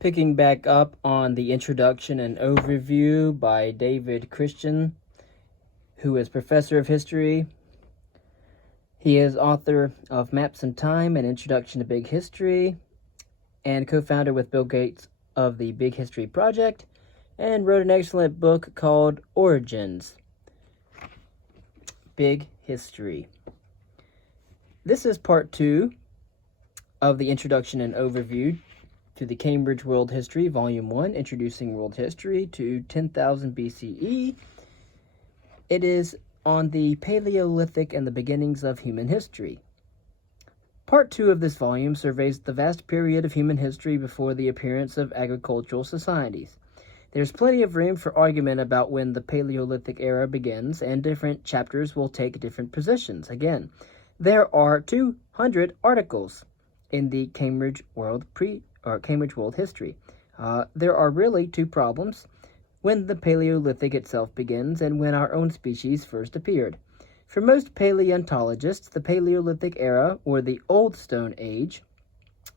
Picking back up on the introduction and overview by David Christian, who is professor of history. He is author of Maps in Time, An Introduction to Big History, and co-founder with Bill Gates of the Big History Project, and wrote an excellent book called Origins, Big History. This is part 2 of the introduction and overview to the Cambridge World History, Volume 1, Introducing World History to 10,000 BCE. It is on the Paleolithic and the beginnings of human history. Part 2 of this volume surveys the vast period of human history before the appearance of agricultural societies. There's plenty of room for argument about when the Paleolithic era begins, and different chapters will take different positions. Again, there are 200 articles in the Cambridge World History. There are really two problems: when the Paleolithic itself begins and when our own species first appeared. For most paleontologists, the Paleolithic era, or the Old Stone Age,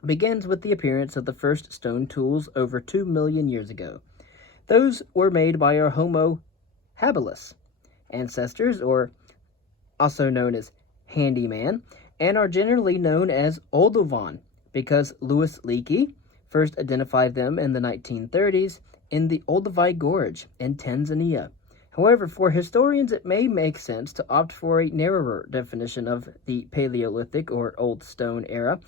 begins with the appearance of the first stone tools over 2 million years ago. Those were made by our Homo habilis ancestors, or also known as handyman, and are generally known as Oldovan, because Louis Leakey first identified them in the 1930s in the Olduvai Gorge in Tanzania. However, for historians, it may make sense to opt for a narrower definition of the Paleolithic or Old Stone era,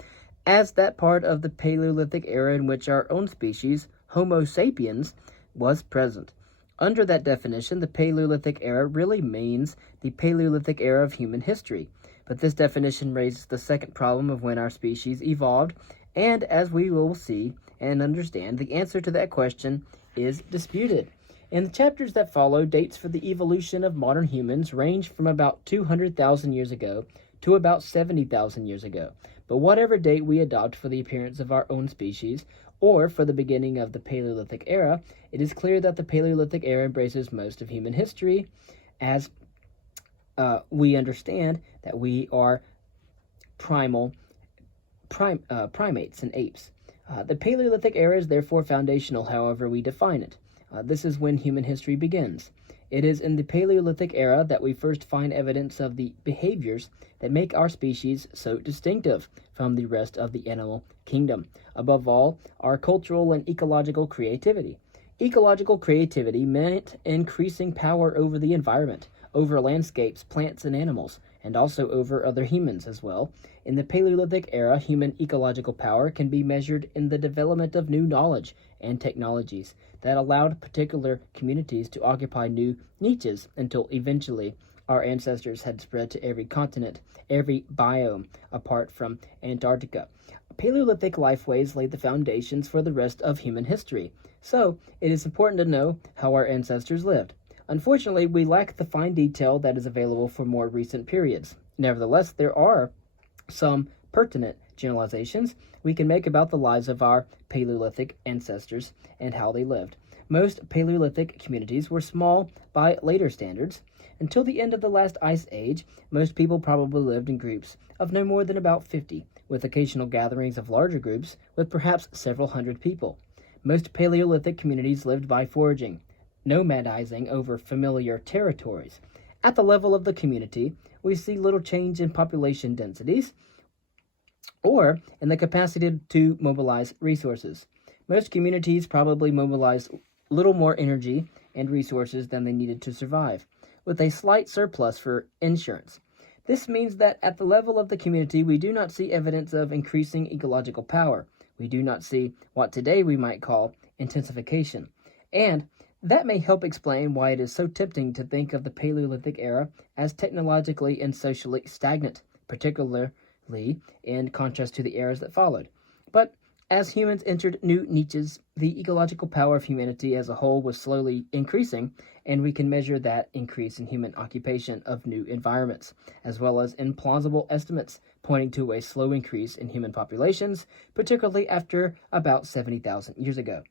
as that part of the Paleolithic era in which our own species, Homo sapiens, was present. Under that definition, the Paleolithic era really means the Paleolithic era of human history. But this definition raises the second problem of when our species evolved, and as we will see and understand, the answer to that question is disputed. In the chapters that follow, dates for the evolution of modern humans range from about 200,000 years ago to about 70,000 years ago. But whatever date we adopt for the appearance of our own species, or for the beginning of the Paleolithic era, it is clear that the Paleolithic era embraces most of human history, as we understand that we are primates and apes. The Paleolithic era is therefore foundational, however we define it. This is when human history begins. It is in the Paleolithic era that we first find evidence of the behaviors that make our species so distinctive from the rest of the animal kingdom. Above all, our cultural and ecological creativity. Ecological creativity meant increasing power over the environment, over landscapes, plants, and animals, and also over other humans as well. In the Paleolithic era, human ecological power can be measured in the development of new knowledge and technologies that allowed particular communities to occupy new niches until eventually our ancestors had spread to every continent, every biome, apart from Antarctica. Paleolithic lifeways laid the foundations for the rest of human history, so it is important to know how our ancestors lived. Unfortunately, we lack the fine detail that is available for more recent periods. Nevertheless, there are some pertinent generalizations we can make about the lives of our Paleolithic ancestors and how they lived. Most Paleolithic communities were small by later standards. Until the end of the last ice age, most people probably lived in groups of no more than about 50, with occasional gatherings of larger groups with perhaps several hundred people. Most Paleolithic communities lived by foraging, nomadizing over familiar territories. At the level of the community, we see little change in population densities or in the capacity to mobilize resources. Most communities probably mobilized little more energy and resources than they needed to survive, with a slight surplus for insurance. This means that at the level of the community, we do not see evidence of increasing ecological power. We do not see what today we might call intensification. And that may help explain why it is so tempting to think of the Paleolithic era as technologically and socially stagnant, particularly in contrast to the eras that followed. But as humans entered new niches, the ecological power of humanity as a whole was slowly increasing, and we can measure that increase in human occupation of new environments, as well as in plausible estimates pointing to a slow increase in human populations, particularly after about 70,000 years ago.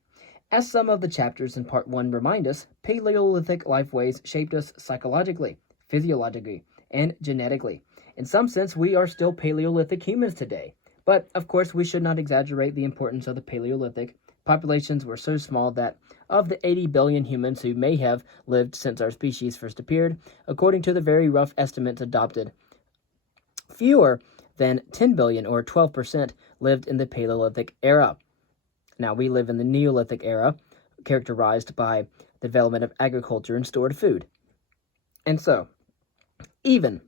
As some of the chapters in Part 1 remind us, Paleolithic lifeways shaped us psychologically, physiologically, and genetically. In some sense, we are still Paleolithic humans today, But, of course, we should not exaggerate the importance of the Paleolithic. Populations were so small that of the 80 billion humans who may have lived since our species first appeared, according to the very rough estimates adopted, fewer than 10 billion, or 12%, lived in the Paleolithic era. Now, we live in the Neolithic era, characterized by the development of agriculture and stored food. And so, even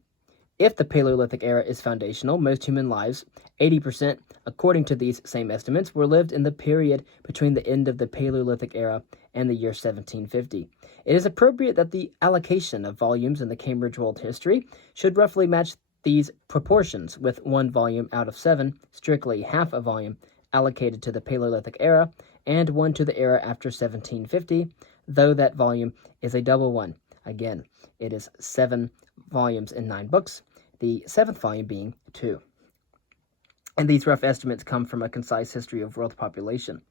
if the Paleolithic era is foundational, most human lives, 80%, according to these same estimates, were lived in the period between the end of the Paleolithic era and the year 1750. It is appropriate that the allocation of volumes in the Cambridge World History should roughly match these proportions, with 1 volume out of 7, strictly half a volume, allocated to the Paleolithic era, and 1 to the era after 1750, though that volume is a double one. Again, it is 7 volumes in 9 books, the 7th volume being 2. And these rough estimates come from a concise history of world population.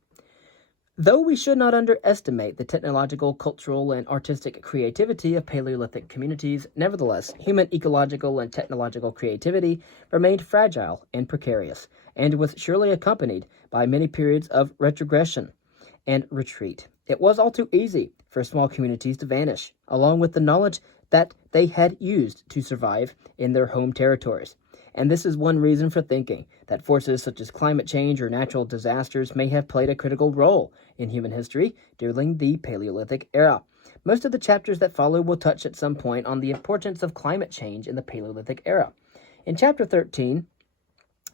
Though we should not underestimate the technological, cultural, and artistic creativity of Paleolithic communities, nevertheless, human ecological and technological creativity remained fragile and precarious, and was surely accompanied by many periods of retrogression and retreat. It was all too easy for small communities to vanish, along with the knowledge that they had used to survive in their home territories. And this is one reason for thinking that forces such as climate change or natural disasters may have played a critical role in human history during the Paleolithic era. Most of the chapters that follow will touch at some point on the importance of climate change in the Paleolithic era. In Chapter 13,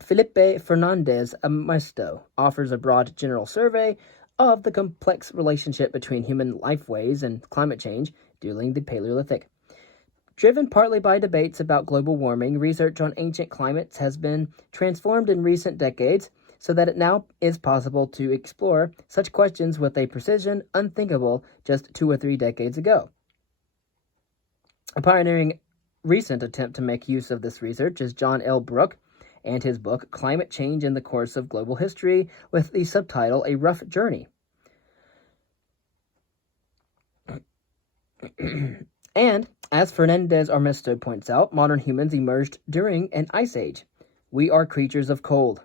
Felipe Fernandez Armesto offers a broad general survey of the complex relationship between human lifeways and climate change during the Paleolithic. Driven partly by debates about global warming, research on ancient climates has been transformed in recent decades so that it now is possible to explore such questions with a precision unthinkable just 2 or 3 decades ago. A pioneering recent attempt to make use of this research is John L. Brooke and his book Climate Change in the Course of Global History, with the subtitle A Rough Journey. And, as Fernandez Armesto points out, modern humans emerged during an ice age. We are creatures of cold.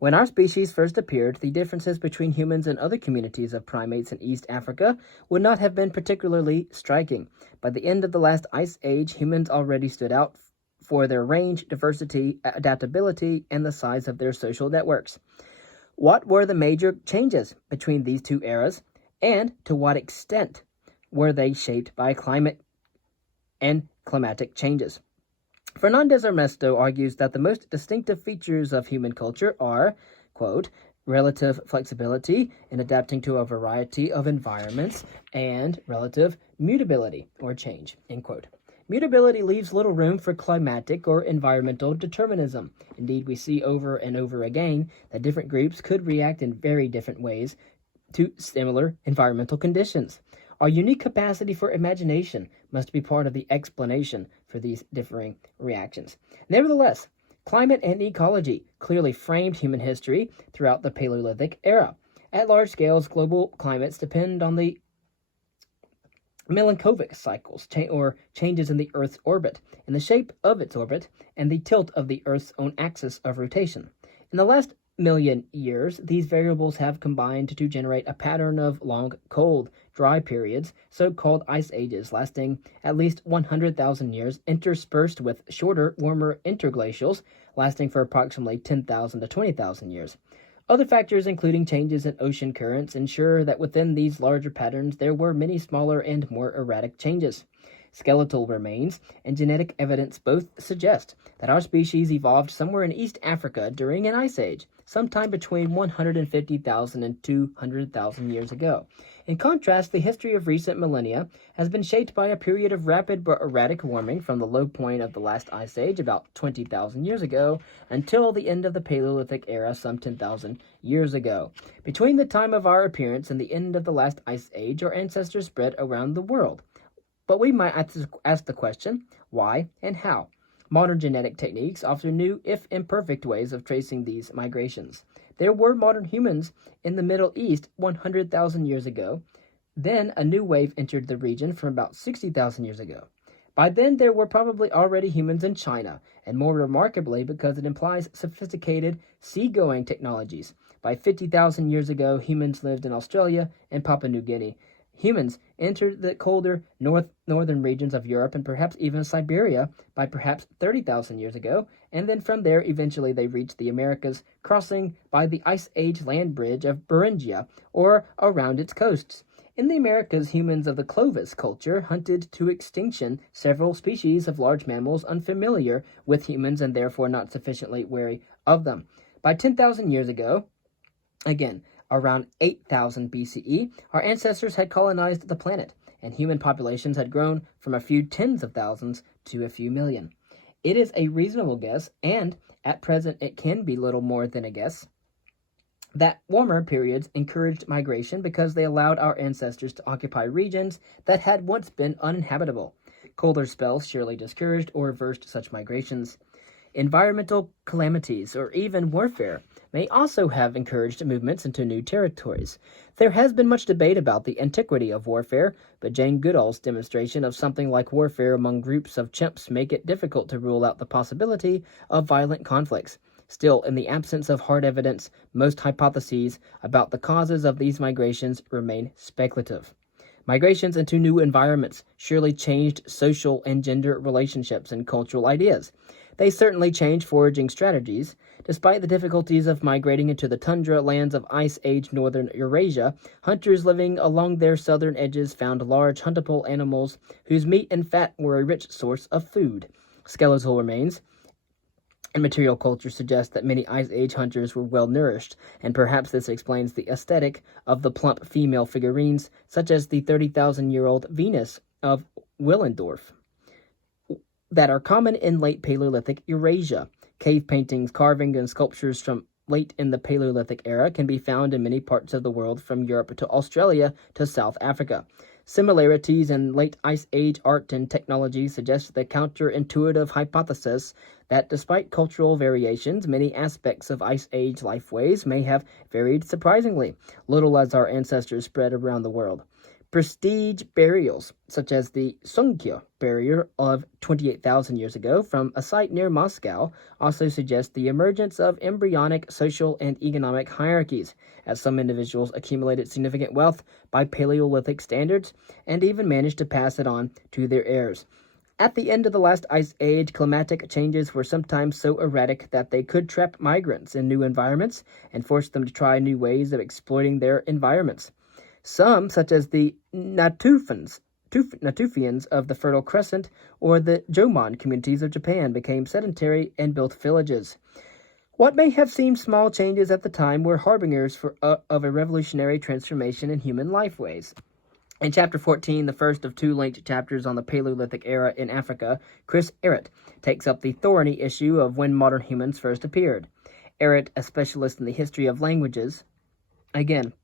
When our species first appeared, the differences between humans and other communities of primates in East Africa would not have been particularly striking. By the end of the last ice age, humans already stood out for their range, diversity, adaptability, and the size of their social networks. What were the major changes between these two eras, and to what extent were they shaped by climate and climatic changes? Fernandez Armesto argues that the most distinctive features of human culture are, quote, relative flexibility in adapting to a variety of environments and relative mutability or change, end quote. Mutability leaves little room for climatic or environmental determinism. Indeed, we see over and over again that different groups could react in very different ways to similar environmental conditions. Our unique capacity for imagination must be part of the explanation for these differing reactions. Nevertheless, climate and ecology clearly framed human history throughout the Paleolithic era. At large scales, global climates depend on the Milankovitch cycles, or changes in the Earth's orbit, in the shape of its orbit, and the tilt of the Earth's own axis of rotation. In the last million years, these variables have combined to generate a pattern of long, cold, dry periods, so-called ice ages, lasting at least 100,000 years, interspersed with shorter, warmer interglacials, lasting for approximately 10,000 to 20,000 years. Other factors, including changes in ocean currents, ensure that within these larger patterns there were many smaller and more erratic changes. Skeletal remains and genetic evidence both suggest that our species evolved somewhere in East Africa during an ice age, sometime between 150,000 and 200,000 years ago. In contrast, the history of recent millennia has been shaped by a period of rapid but erratic warming from the low point of the last ice age, about 20,000 years ago, until the end of the Paleolithic era, some 10,000 years ago. Between the time of our appearance and the end of the last ice age, our ancestors spread around the world. But we might ask the question, why and how? Modern genetic techniques offer new, if imperfect, ways of tracing these migrations. There were modern humans in the Middle East 100,000 years ago. Then a new wave entered the region from about 60,000 years ago. By then, there were probably already humans in China, and more remarkably, because it implies sophisticated seagoing technologies. By 50,000 years ago, humans lived in Australia and Papua New Guinea. Humans entered the colder northern regions of Europe and perhaps even Siberia by perhaps 30,000 years ago, and then from there eventually they reached the Americas, crossing by the Ice Age land bridge of Beringia or around its coasts. In the Americas, humans of the Clovis culture hunted to extinction several species of large mammals unfamiliar with humans and therefore not sufficiently wary of them. By 10,000 years ago, again, around 8,000 BCE, our ancestors had colonized the planet, and human populations had grown from a few tens of thousands to a few million. It is a reasonable guess, and at present it can be little more than a guess, that warmer periods encouraged migration because they allowed our ancestors to occupy regions that had once been uninhabitable. Colder spells surely discouraged or reversed such migrations. Environmental calamities, or even warfare, may also have encouraged movements into new territories. There has been much debate about the antiquity of warfare, but Jane Goodall's demonstration of something like warfare among groups of chimps make it difficult to rule out the possibility of violent conflicts. Still, in the absence of hard evidence, most hypotheses about the causes of these migrations remain speculative. Migrations into new environments surely changed social and gender relationships and cultural ideas. They certainly changed foraging strategies. Despite the difficulties of migrating into the tundra lands of Ice Age northern Eurasia, hunters living along their southern edges found large huntable animals whose meat and fat were a rich source of food. Skeletal remains and material culture suggest that many Ice Age hunters were well nourished, and perhaps this explains the aesthetic of the plump female figurines, such as the 30,000-year-old Venus of Willendorf, that are common in late Paleolithic Eurasia. Cave paintings, carving, and sculptures from late in the Paleolithic era can be found in many parts of the world, from Europe to Australia to South Africa. Similarities in late Ice Age art and technology suggest the counterintuitive hypothesis that despite cultural variations, many aspects of Ice Age lifeways may have varied surprisingly little as our ancestors spread around the world. Prestige burials, such as the Songkya barrier of 28,000 years ago from a site near Moscow, also suggest the emergence of embryonic social and economic hierarchies, as some individuals accumulated significant wealth by Paleolithic standards and even managed to pass it on to their heirs. At the end of the last Ice Age, climatic changes were sometimes so erratic that they could trap migrants in new environments and force them to try new ways of exploiting their environments. Some, such as the Natufians of the Fertile Crescent or the Jomon communities of Japan, became sedentary and built villages. What may have seemed small changes at the time were harbingers of a revolutionary transformation in human lifeways. In Chapter 14, the first of two linked chapters on the Paleolithic era in Africa, Chris Ehret takes up the thorny issue of when modern humans first appeared. Ehret, a specialist in the history of languages, again,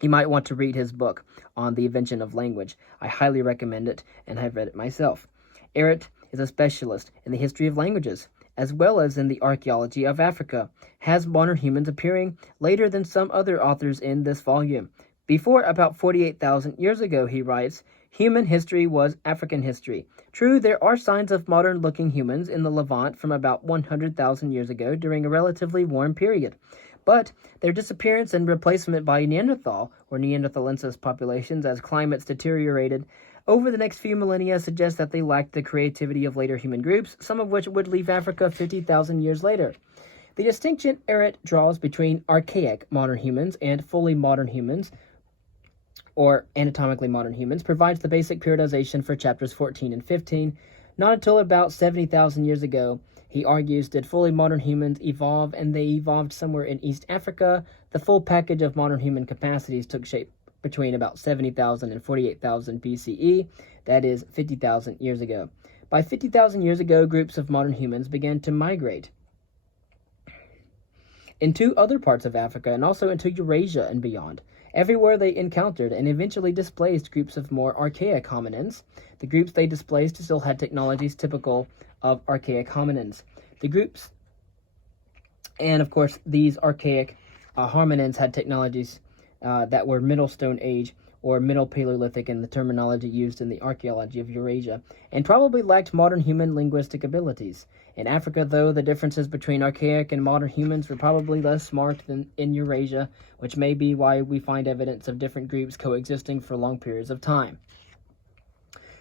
you might want to read his book on the invention of language. I highly recommend it, and I've read it myself. Ehret is a specialist in the history of languages, as well as in the archaeology of Africa, has modern humans appearing later than some other authors in this volume. Before about 48,000 years ago, he writes, human history was African history. True, there are signs of modern-looking humans in the Levant from about 100,000 years ago during a relatively warm period. But their disappearance and replacement by Neanderthal or Neanderthalensis populations as climates deteriorated over the next few millennia suggests that they lacked the creativity of later human groups, some of which would leave Africa 50,000 years later. The distinction Ehret draws between archaic modern humans and fully modern humans, or anatomically modern humans, provides the basic periodization for chapters 14 and 15. Not until about 70,000 years ago, he argues, did fully modern humans evolve, and they evolved somewhere in East Africa. The full package of modern human capacities took shape between about 70,000 and 48,000 BCE, that is 50,000 years ago. By 50,000 years ago, groups of modern humans began to migrate into other parts of Africa and also into Eurasia and beyond. Everywhere they encountered and eventually displaced groups of more archaic hominins. The groups they displaced still had technologies typical of archaic hominins. The groups, and of course these archaic hominins had technologies that were Middle Stone Age or Middle Paleolithic in the terminology used in the archaeology of Eurasia, and probably lacked modern human linguistic abilities. In Africa, though, the differences between archaic and modern humans were probably less marked than in Eurasia, which may be why we find evidence of different groups coexisting for long periods of time.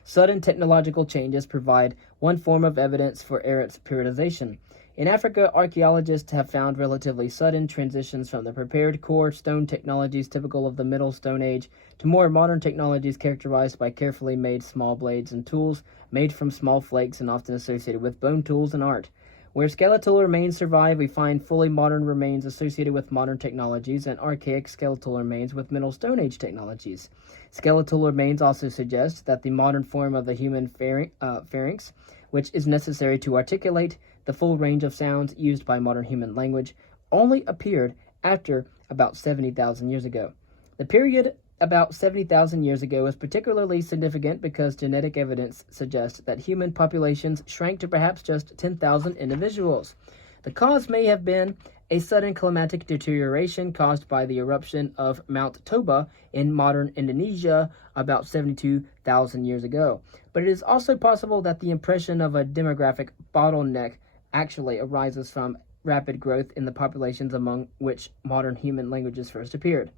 Sudden technological changes provide one form of evidence for Eretz periodization. In Africa, archaeologists have found relatively sudden transitions from the prepared core stone technologies typical of the Middle Stone Age to more modern technologies characterized by carefully made small blades and tools made from small flakes and often associated with bone tools and art. Where skeletal remains survive, we find fully modern remains associated with modern technologies and archaic skeletal remains with Middle Stone Age technologies. Skeletal remains also suggest that the modern form of the human pharynx, which is necessary to articulate the full range of sounds used by modern human language, only appeared after about 70,000 years ago. The period about 70,000 years ago is particularly significant because genetic evidence suggests that human populations shrank to perhaps just 10,000 individuals. The cause may have been a sudden climatic deterioration caused by the eruption of Mount Toba in modern Indonesia about 72,000 years ago. But it is also possible that the impression of a demographic bottleneck actually arises from rapid growth in the populations among which modern human languages first appeared.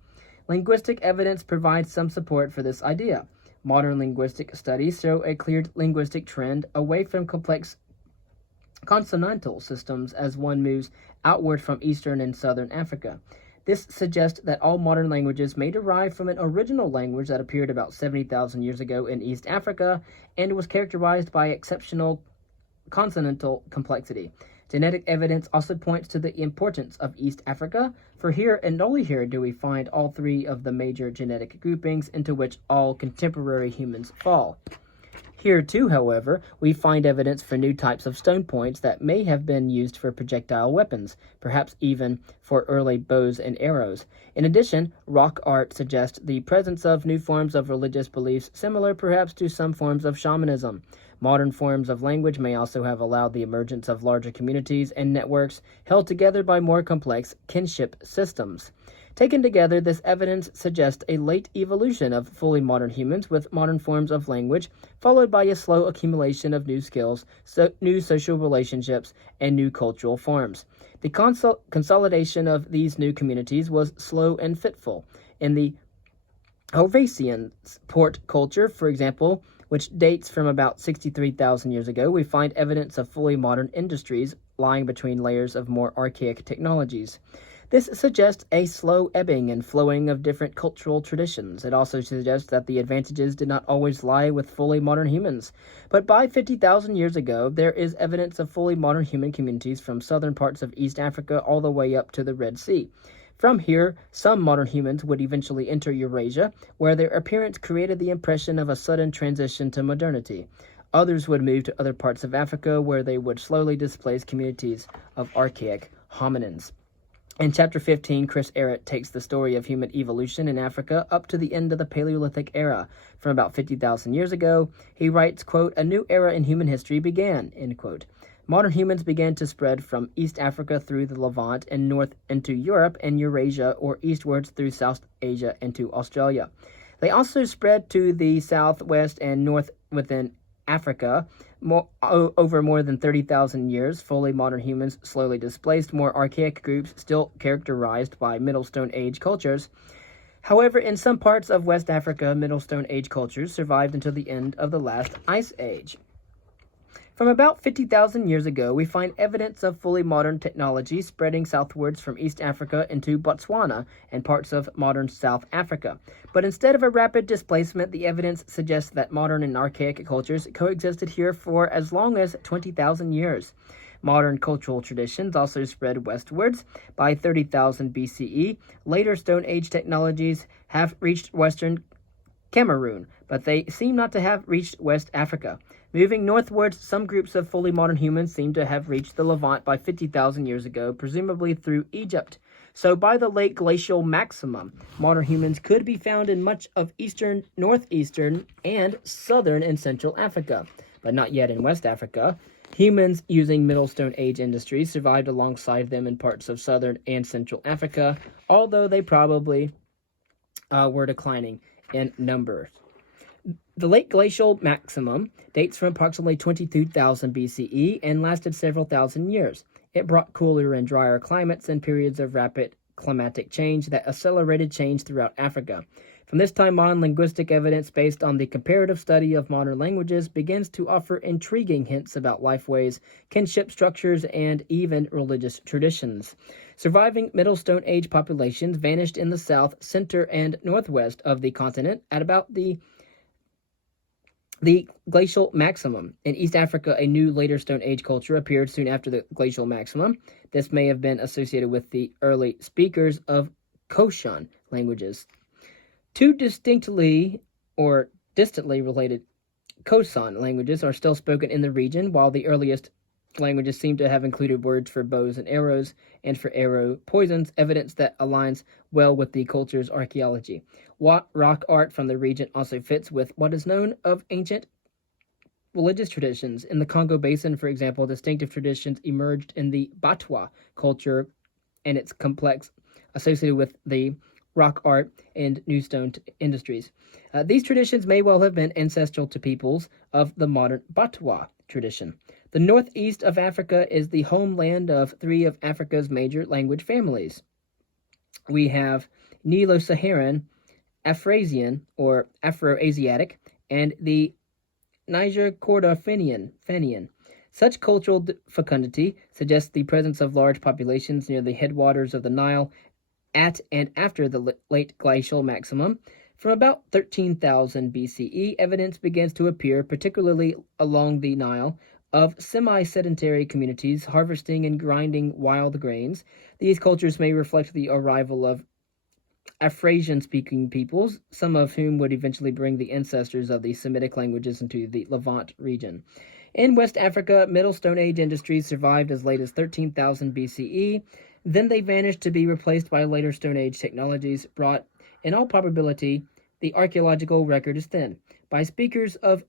Linguistic evidence provides some support for this idea. Modern linguistic studies show a clear linguistic trend away from complex consonantal systems as one moves outward from Eastern and Southern Africa. This suggests that all modern languages may derive from an original language that appeared about 70,000 years ago in East Africa and was characterized by exceptional consonantal complexity. Genetic evidence also points to the importance of East Africa, for here and only here do we find all three of the major genetic groupings into which all contemporary humans fall. Here, too, however, we find evidence for new types of stone points that may have been used for projectile weapons, perhaps even for early bows and arrows. In addition, rock art suggests the presence of new forms of religious beliefs similar perhaps to some forms of shamanism. Modern forms of language may also have allowed the emergence of larger communities and networks held together by more complex kinship systems. Taken together, this evidence suggests a late evolution of fully modern humans with modern forms of language, followed by a slow accumulation of new skills, new social relationships, and new cultural forms. The consolidation of these new communities was slow and fitful. In the Helvetian port culture, for example, which dates from about 63,000 years ago, we find evidence of fully modern industries lying between layers of more archaic technologies. This suggests a slow ebbing and flowing of different cultural traditions. It also suggests that the advantages did not always lie with fully modern humans. But by 50,000 years ago, there is evidence of fully modern human communities from southern parts of East Africa all the way up to the Red Sea. From here, some modern humans would eventually enter Eurasia, where their appearance created the impression of a sudden transition to modernity. Others would move to other parts of Africa, where they would slowly displace communities of archaic hominins. In Chapter 15, Chris Ehret takes the story of human evolution in Africa up to the end of the Paleolithic era. From about 50,000 years ago, he writes, quote, "A new era in human history began," end quote. Modern humans began to spread from East Africa through the Levant and north into Europe and Eurasia, or eastwards through South Asia into Australia. They also spread to the southwest and north within Africa. Over more than 30,000 years, fully modern humans slowly displaced more archaic groups still characterized by Middle Stone Age cultures. However, in some parts of West Africa, Middle Stone Age cultures survived until the end of the last Ice Age. From about 50,000 years ago, we find evidence of fully modern technology spreading southwards from East Africa into Botswana and parts of modern South Africa. But instead of a rapid displacement, the evidence suggests that modern and archaic cultures coexisted here for as long as 20,000 years. Modern cultural traditions also spread westwards. By 30,000 BCE, later Stone Age technologies have reached western Cameroon, but they seem not to have reached West Africa. Moving northwards, some groups of fully modern humans seem to have reached the Levant by 50,000 years ago, presumably through Egypt. So by the late glacial maximum, modern humans could be found in much of eastern, northeastern, and southern and central Africa, but not yet in West Africa. Humans using Middle Stone Age industries survived alongside them in parts of southern and central Africa, although they probably were declining in number. The late glacial maximum dates from approximately 22,000 BCE and lasted several thousand years. It brought cooler and drier climates and periods of rapid climatic change that accelerated change throughout Africa. From this time on, linguistic evidence based on the comparative study of modern languages begins to offer intriguing hints about lifeways, kinship structures, and even religious traditions. Surviving Middle Stone Age populations vanished in the south, center, and northwest of the continent at about the glacial maximum. In East Africa, a new later Stone Age culture appeared soon after the glacial maximum. This may have been associated with the early speakers of Koshan languages. Two distinctly or distantly related Khoisan languages are still spoken in the region, while the earliest languages seem to have included words for bows and arrows and for arrow poisons, evidence that aligns well with the culture's archaeology. Rock art from the region also fits with what is known of ancient religious traditions. In the Congo Basin, for example, distinctive traditions emerged in the Batwa culture and its complex associated with the rock art and new stone industries. These traditions may well have been ancestral to peoples of the modern Batwa tradition. The northeast of Africa is the homeland of three of Africa's major language families. We have Nilo-Saharan, Afrasian or Afro-Asiatic, and the Niger-Kordofanian. Such cultural fecundity suggests the presence of large populations near the headwaters of the Nile at and after the late glacial maximum. From about 13,000 BCE, evidence begins to appear, particularly along the Nile, of semi-sedentary communities harvesting and grinding wild grains. These cultures may reflect the arrival of Afrasian-speaking peoples, some of whom would eventually bring the ancestors of the Semitic languages into the Levant region. In West Africa, Middle Stone Age industries survived as late as 13,000 BCE. Then they vanished to be replaced by later Stone Age technologies brought, in all probability, the archaeological record is thin, by speakers of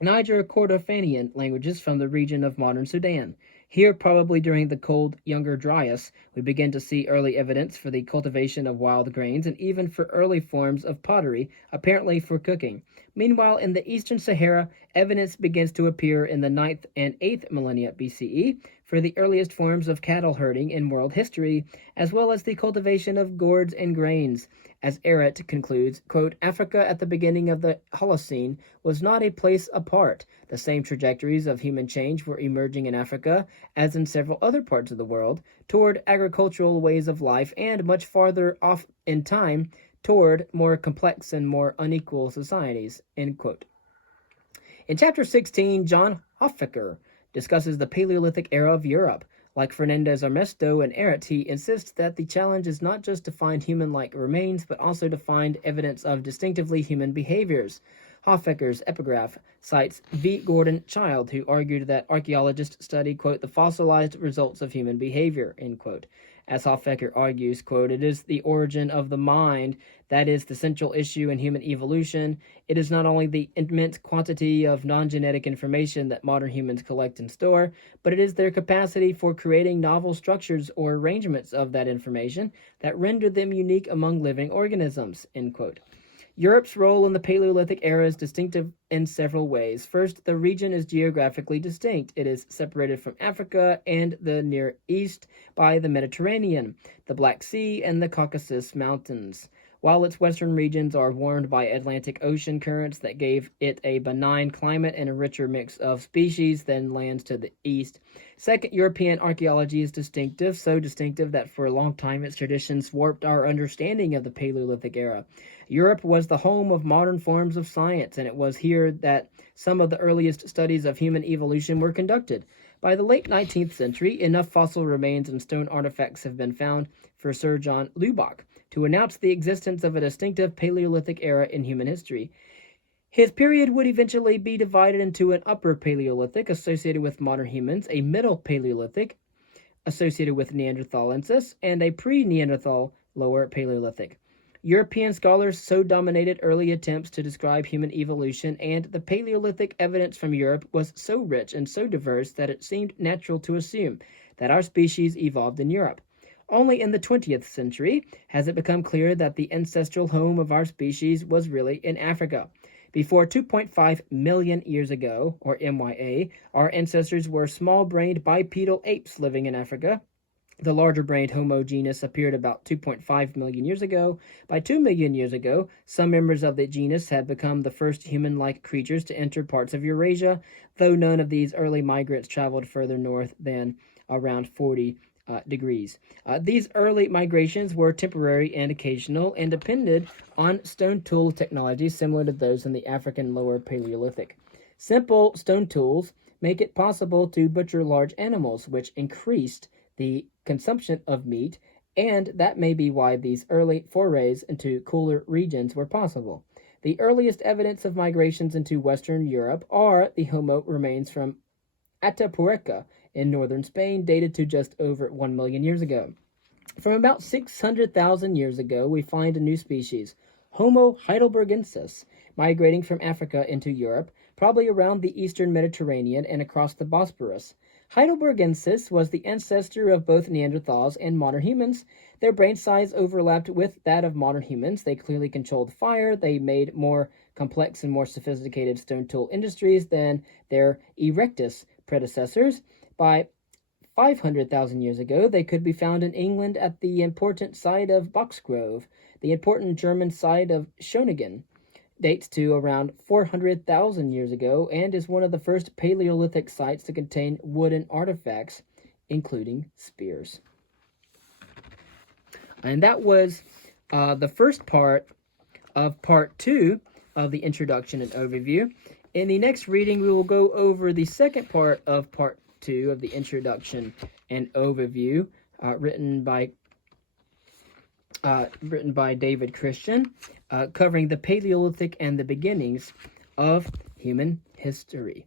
Niger-Kordofanian languages from the region of modern Sudan. Here, probably during the cold Younger Dryas, we begin to see early evidence for the cultivation of wild grains and even for early forms of pottery, apparently for cooking. Meanwhile, in the eastern Sahara, evidence begins to appear in the 9th and 8th millennia BCE for the earliest forms of cattle herding in world history, as well as the cultivation of gourds and grains. As Ehret concludes, quote, Africa at the beginning of the Holocene was not a place apart. The same trajectories of human change were emerging in Africa as in several other parts of the world toward agricultural ways of life and much farther off in time toward more complex and more unequal societies, end quote. In chapter 16, John Hoffaker discusses the Paleolithic era of Europe. Like Fernandez Armesto and Ehret, he insists that the challenge is not just to find human-like remains, but also to find evidence of distinctively human behaviors. Hoffaker's epigraph cites V. Gordon Childe, who argued that archaeologists study, quote, the fossilized results of human behavior, end quote. As Hoffaker argues, quote, it is the origin of the mind that is the central issue in human evolution. It is not only the immense quantity of non-genetic information that modern humans collect and store, but it is their capacity for creating novel structures or arrangements of that information that render them unique among living organisms, end quote. Europe's role in the Paleolithic era is distinctive in several ways. First, the region is geographically distinct. It is separated from Africa and the Near East by the Mediterranean, the Black Sea, and the Caucasus Mountains, while its western regions are warmed by Atlantic Ocean currents that gave it a benign climate and a richer mix of species than lands to the east. Second, European archaeology is distinctive, so distinctive that for a long time its traditions warped our understanding of the Paleolithic era. Europe was the home of modern forms of science, and it was here that some of the earliest studies of human evolution were conducted. By the late 19th century, enough fossil remains and stone artifacts have been found for Sir John Lubbock to announce the existence of a distinctive Paleolithic era in human history. His period would eventually be divided into an Upper Paleolithic associated with modern humans, a Middle Paleolithic associated with Neanderthalensis, and a pre-Neanderthal Lower Paleolithic. European scholars so dominated early attempts to describe human evolution, and the Paleolithic evidence from Europe was so rich and so diverse that it seemed natural to assume that our species evolved in Europe. Only in the 20th century has it become clear that the ancestral home of our species was really in Africa. Before 2.5 million years ago, or MYA, our ancestors were small-brained bipedal apes living in Africa. The larger-brained Homo genus appeared about 2.5 million years ago. By 2 million years ago, some members of the genus had become the first human-like creatures to enter parts of Eurasia, though none of these early migrants traveled further north than around 40 degrees. These early migrations were temporary and occasional and depended on stone tool technology similar to those in the African Lower Paleolithic. Simple stone tools make it possible to butcher large animals, which increased the consumption of meat, and that may be why these early forays into cooler regions were possible. The earliest evidence of migrations into Western Europe are the Homo remains from Atapuerca in northern Spain, dated to just over 1 million years ago. From about 600,000 years ago, we find a new species, Homo heidelbergensis, migrating from Africa into Europe, probably around the eastern Mediterranean and across the Bosporus. Heidelbergensis was the ancestor of both Neanderthals and modern humans. Their brain size overlapped with that of modern humans. They clearly controlled fire. They made more complex and more sophisticated stone tool industries than their Erectus predecessors. By 500,000 years ago, they could be found in England at the important site of Boxgrove. The important German site of Schöningen dates to around 400,000 years ago and is one of the first Paleolithic sites to contain wooden artifacts, including spears. And that was the first part of part 2 of the introduction and overview. In the next reading, we will go over the second part of part 2 of the introduction and overview, written by David Christian, covering the Paleolithic and the beginnings of human history.